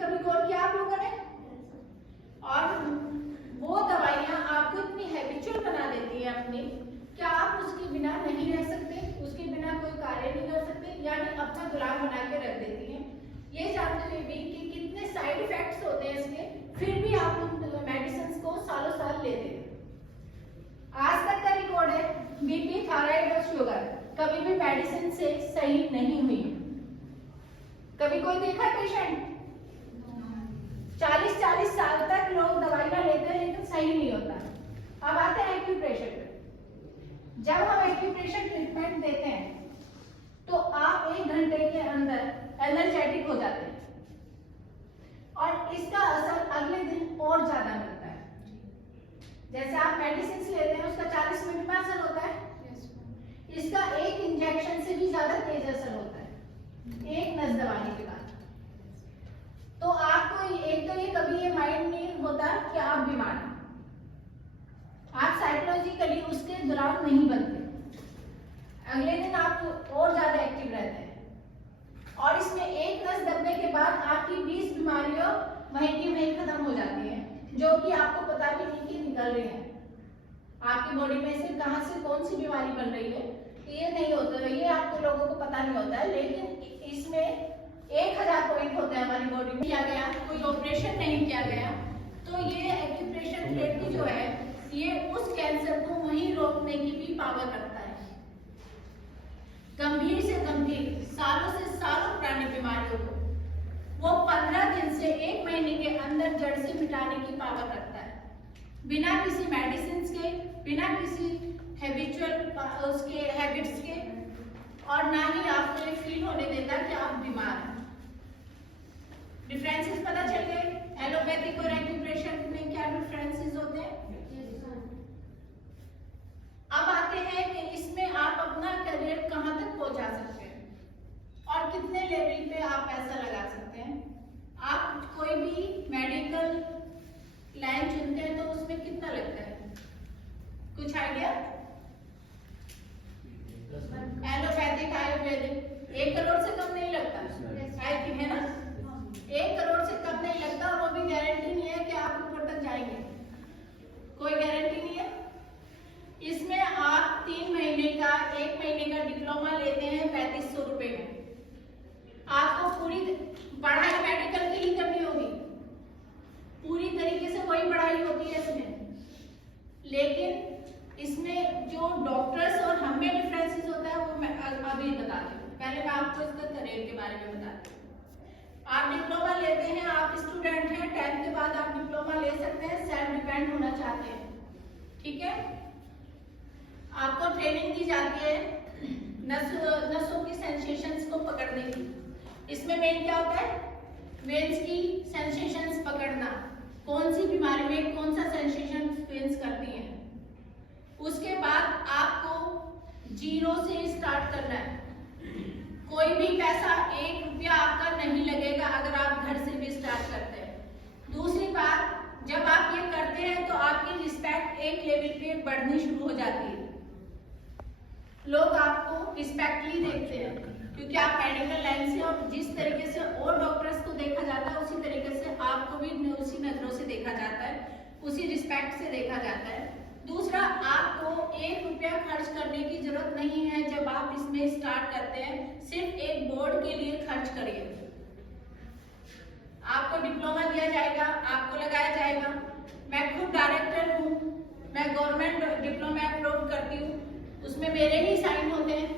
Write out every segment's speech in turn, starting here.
कभी गौर किया आप लोगों ने? और वो दवाइयाँ आपको इतनी हैबिचुअल बना देती है अपनी कि आप उसके बिना नहीं रह सकते, उसके बिना कोई कार्य नहीं कर सकते, यानी अपना गुलाम बना के रख देती हैं। ये जानते हुए भी कि कितने साइड इफेक्ट्स होते हैं इसके, फिर भी आप उन मेडिसिन को सालों साल लेते हैं। आज तक का रिकॉर्ड है बीपी, थायराइड और शुगर कभी भी मेडिसिन से सही नहीं हुई। कभी कोई देखा पेशेंट 40-40 साल तक लोग दवाइयां लेते हैं लेकिन सही नहीं होता। अब आते हैं एक्यूप्रेशर पे। जब हम एक्यूप्रेशर ट्रीटमेंट देते हैं तो आप 1 घंटे के अंदर एनर्जेटिक हो जाते हैं और इसका असर अगले दिन और ज्यादा मिलता है। जैसे आप मेडिसिन लेते हैं उसका 40 मिनट में असर होता है, इसका एक इंजेक्शन से भी ज्यादा तेज असर होता है एक नस दबाने के बाद। तो आपको एक तो ये कभी ये माइंड नहीं होता कि आप बीमार हैं, आप साइकोलॉजिकली उसके दौरान नहीं बनते, अगले दिन आप और ज्यादा एक्टिव रहते हैं। और इसमें एक नस दबने के बाद आपकी 20 बीमारियां वहीं में खत्म हो जाती हैं, जो कि आपको पता भी नहीं कि निकल रही हैं। आपकी बॉडी में से कहां से कौन सी बीमारी बन रही है ये नहीं होता, ये आपको लोगों को पता नहीं होता है। लेकिन इसमें 1000 पॉइंट होते हैं हमारी बॉडी में। किया गया कोई ऑपरेशन नहीं किया गया तो ये एक्यूप्रेशर थेरेपी जो है ये उस कैंसर को वहीं रोकने की भी पावर रखता है। गंभीर से गंभीर सालों से सालों पुरानी बीमारियों को वो 15 दिन से 1 महीने के अंदर जड़ से मिटाने की पावर रखता है, बिना किसी मेडिसिन के, बिना किसी हैबिचुअल उसके हैबिट्स के, और ना ही आपको ये फील होने देता कि आप बीमार हैं। डिफरेंसेस पता चल गए एलोपैथिक और एक्यूप्रेशर में क्या डिफरेंसेस होते हैं। अब आते हैं कि इसमें आप अपना करियर कहां तक पहुंचा सकते हैं और कितने लेवल पे आप पैसा लगा सकते हैं। आप कोई भी मेडिकल लाइन चुनते हैं तो उसमें कितना लगता है, कुछ आइडिया? एलोपैथिक आयुर्वेदिक 1 करोड़ से कम नहीं लगता, आई थिंक, है ना? 1 करोड़ से कम नहीं लगता, और वो भी गारंटी नहीं है कि आप ऊपर तक जाएंगे, कोई गारंटी नहीं है। इसमें आप 3 महीने का 1 महीने का डिप्लोमा लेते हैं 3500 रुपए में। आपको पूरी पढ़ाई मेडिकल की ही करनी होगी, पूरी तरीके से वही पढ़ाई होती है इसमें, लेकिन इसमें जो डॉक्टर्स और हम में डिफरेंसेस होता है वो मैं अभी बताती हूँ। पहले मैं आपको इसका करियर के बारे में बताती हूँ। आप डिप्लोमा लेते हैं, आप स्टूडेंट हैं, 10th के बाद आप डिप्लोमा ले सकते हैं, सेल्फ डिपेंड होना चाहते हैं, ठीक है? आपको ट्रेनिंग दी जाती है नसों की सेंसेशंस को पकड़ने की। इसमें मेन क्या होता है? वेन्स की सेंसेशंस पकड़ना, कौन सी बीमारी में कौन सा सेंसेशन वेन्स करती हैं। उसके बाद आपको 0 से स्टार्ट करना है, कोई भी पैसा 1 रुपया आपका नहीं लगेगा अगर आप घर से भी स्टार्ट करते हैं। दूसरी बात, जब आप ये करते हैं तो आपकी रिस्पेक्ट एक लेवल पे बढ़नी शुरू हो जाती है, लोग आपको रिस्पेक्टली देखते हैं क्योंकि आप मेडिकल लाइन से, और जिस तरीके से और डॉक्टर्स को देखा जाता है उसी तरीके से आपको भी उसी नजरों से देखा जाता है, उसी रिस्पेक्ट से देखा जाता है। दूसरा, आपको 1 रुपया खर्च करने की जरूरत नहीं है जब आप इसमें स्टार्ट करते हैं, सिर्फ एक बोर्ड के लिए खर्च करिए। आपको डिप्लोमा दिया जाएगा, आपको लगाया जाएगा। मैं खुद डायरेक्टर हूँ, मैं गवर्नमेंट डिप्लोमा अप्रूव करती हूँ, उसमें मेरे ही साइन होते हैं।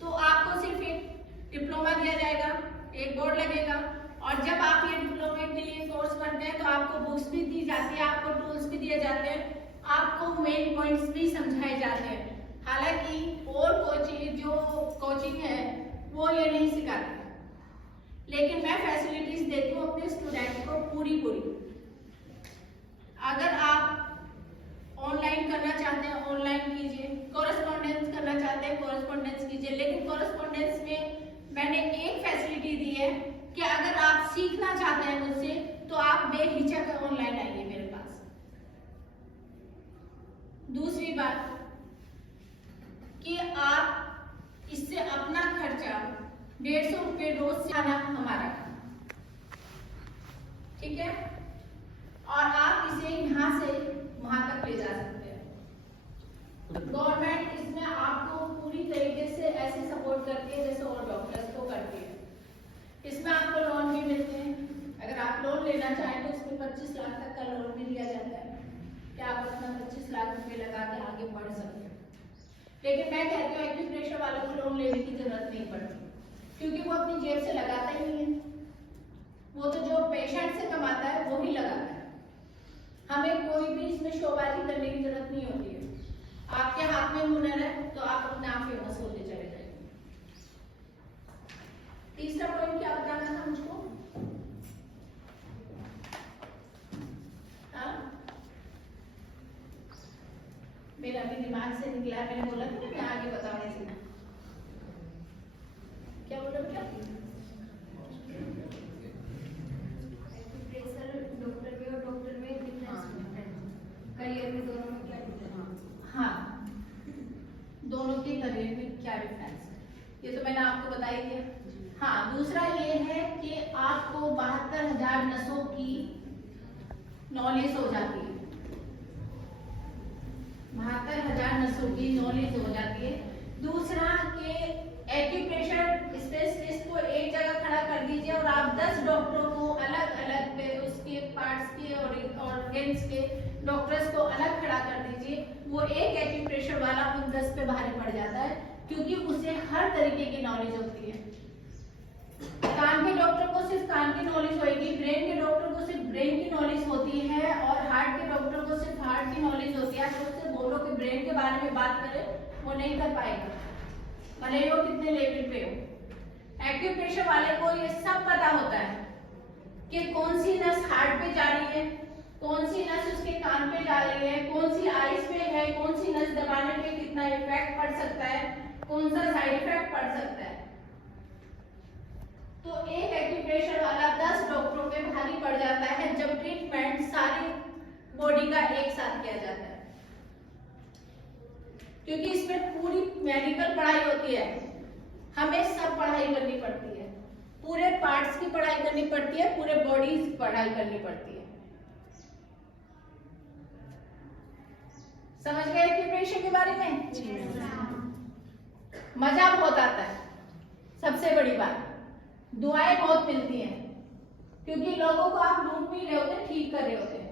तो आपको सिर्फ एक डिप्लोमा दिया जाएगा, एक बोर्ड लगेगा, और जब आप ये डिप्लोमा के लिए कोर्स करते हैं तो आपको बुक्स भी दी जाती है, आपको टूल्स भी दिए जाते हैं, आपको मेन पॉइंट्स भी समझाए जाते हैं। हालांकि और कोचिंग है वो ये नहीं सिखाते, लेकिन मैं फैसिलिटीज देती हूँ अपने स्टूडेंट को पूरी। अगर आप ऑनलाइन करना चाहते हैं ऑनलाइन कीजिए, कोरेस्पॉन्डेंस करना चाहते हैं कोरेस्पॉन्डेंस कीजिए, लेकिन कोरेस्पॉन्डेंस में मैंने एक फैसिलिटी दी है कि अगर आप सीखना चाहते हैं मुझसे तो आप बेहिचक ऑनलाइन आइए मेरे पास। दूसरी बात कि आप इससे अपना खर्चा 150 रुपये रोज से आना हमारा, ठीक है, और आप इसे यहाँ से वहां तक ले जा सकते हैं। गवर्नमेंट इसमें आपको पूरी तरीके से ऐसे सपोर्ट करती है जैसे और डॉक्टर्स को करती है। इसमें आपको लोन भी मिलते हैं, अगर आप लोन लेना चाहें तो इसमें 25 लाख तक का लोन भी दिया जाता है कि आप अपना 25 लाख रुपए लगा के आगे बढ़ सकते हैं। लेकिन मैं कहती हूँ एक्यूप्रेशर वालों को लोन लेने की जरूरत नहीं पड़ती, क्योंकि वो अपनी जेब से लगाता ही नहीं है, वो तो जो पेशेंट से कमाता है वो ही लगाता है। हमें कोई भी इसमें शोबाजी करने की जरूरत नहीं होती है। आपके हाथ में हुनर है तो आप अपने आप फेमस होते चले जाएंगे। तीसरा पॉइंट क्या बताना था मुझको? मेरा अभी दिमाग से निकला, मैंने बोला था ना मैं आगे बताने से। क्या बोला बेटा? डॉक्टर में और डॉक्टर में करियर में दोनों में क्या डिफरेंस? हाँ, दोनों के करियर में क्या डिफरेंस है ये तो मैंने आपको बता ही दिया। हाँ, दूसरा ये है कि आपको 72,000 नसों की नॉलेज हो जाती है। 72,000 नसों की नॉलेज हो जाती है। दूसरा के एक्यूप्रेशर स्पेशलिस्ट को एक जगह खड़ा कर दीजिए और आप 10 डॉक्टरों को अलग अलग उसके पार्ट्स के और ऑर्गन्स के डॉक्टर्स को अलग खड़ा कर दीजिए, वो एक एक्यूप्रेशर वाला उन 10 पे भारी पड़ जाता है, क्योंकि उसे हर तरीके की नॉलेज होती है। कान के डॉक्टर को सिर्फ कान की नॉलेज होगी, ब्रेन के डॉक्टर को सिर्फ ब्रेन की नॉलेज होती है, और हार्ट के डॉक्टर को सिर्फ हार्ट की नॉलेज होती है। तो उससे बोलो कि ब्रेन के बारे में बात करें, वो नहीं कर पाएगा, भले ही वो कितने लेवल पे हो। एक्यूप्रेशर वाले को ये सब पता होता है कि कौन सी नस हार्ट पे जा रही है, कौन सी नस उसके कान पे जा रही है, कौन सी आईज पे है, कौन सी नस दबाने पे कितना इफेक्ट पड़ सकता है, कौन सा साइड इफेक्ट पड़ सकता है। तो एक एक्यूप्रेशर वाला 10 डॉक्टरों पे भारी पड़ जाता है जब ट्रीटमेंट सारी बॉडी का एक साथ किया जाता है, क्योंकि इसमें पूरी मेडिकल पढ़ाई होती है। हमें सब पढ़ाई करनी पड़ती है, पूरे पार्ट्स की पढ़ाई करनी पड़ती है, पूरे बॉडी की पढ़ाई करनी पड़ती है। समझ गए एक्यूप्रेशर के बारे में? मजा बहुत आता है। सबसे बड़ी बात, दुआएं बहुत मिलती हैं, क्योंकि लोगों को आप लूट भी रहे होते, ठीक कर रहे होते हैं।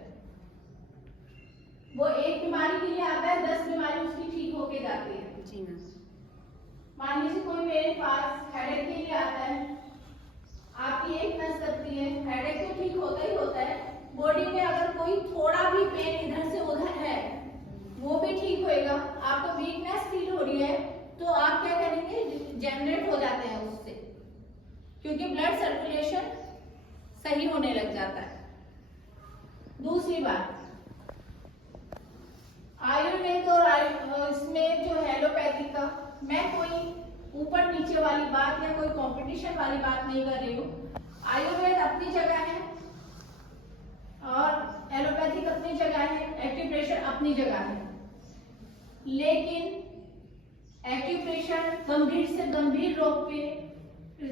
वो एक बीमारी के लिए आता है, 10 बीमारी उसकी ठीक होके जाती है। जी मैम। मान लीजिए कोई मेरे पास हेडेक के लिए आता है, आपकी एक नस दबती है, हेडेक तो ठीक होता ही होता है, बॉडी में अगर कोई थोड़ा भी पेन इधर से उधर है वो भी ठीक होएगा। आपको वीकनेस फील हो रही है तो आप क्या करेंगे, जनरेट हो जाते हैं उससे, क्योंकि ब्लड सर्कुलेशन सही होने लग जाता है। दूसरी बात, आयुर्वेद और इसमें जो एलोपैथी का, मैं कोई ऊपर नीचे वाली बात या कोई कंपटीशन वाली बात नहीं कर रही हूँ। आयुर्वेद अपनी जगह है और एलोपैथिक अपनी जगह है, एक्यूप्रेशर अपनी जगह है, लेकिन एक्यूप्रेशर गंभीर से गंभीर रोग पे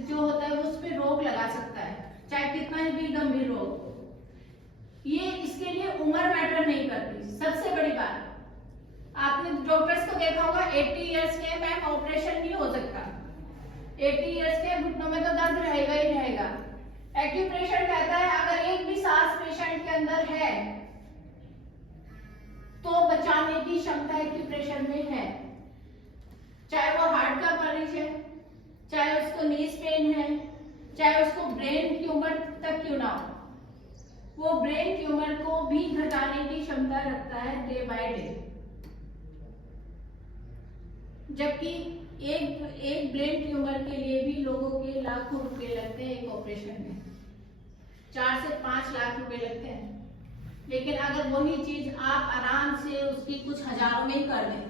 जो होता है उस पे रोक लगा सकता है, चाहे कितना भी गंभीर रोग हो। ये इसके लिए उम्र मैटर नहीं करती। सबसे बड़ी बात, आपने डॉक्टर्स को देखा होगा 80 इयर्स के मैम ऑपरेशन नहीं हो सकता, 80 इयर्स के घुटनों में तो दर्द रहेगा ही रहेगा। एक्यूप्रेशर कहता है अगर एक भी सांस पेशेंट के अंदर है तो बचाने की क्षमता एक्यूप्रेशर में है, चाहे वो हार्ट का मरीज है, चाहे उसको नीज पेन है, चाहे उसको ब्रेन ट्यूमर तक क्यों ना हो, वो ब्रेन ट्यूमर को भी घटाने की क्षमता रखता है डे बाय डे। जबकि एक ब्रेन ट्यूमर के लिए भी लोगों के लाखों रुपए लगते हैं एक ऑपरेशन में, 4 से 5 लाख रुपए लगते हैं। लेकिन अगर वही चीज आप आराम से उसकी कुछ हजारों में ही कर दें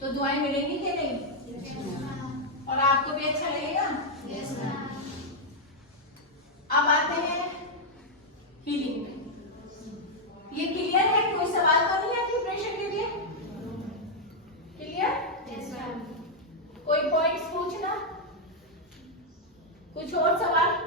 तो दुआएं मिलेंगी कि नहीं? और आपको भी अच्छा लगेगा। अब आते हैं हीलिंग में। ये क्लियर है? कोई सवाल तो नहीं है एक्यूप्रेशर के लिए? क्लियर? कोई पॉइंट्स पूछना? कुछ और सवाल?